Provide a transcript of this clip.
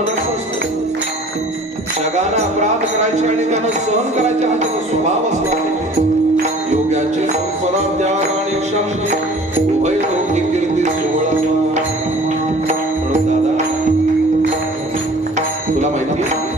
मनस्थ असतं. जगानं अपराध करायचे आणि त्यांना सहन करायचे हा त्याचा स्वभाव असला पाहिजे. योग्याची संपदा त्याग आणि क्षम उभय लोकी कीर्ती सोहळा. म्हणून दादा तुला माहिती आहे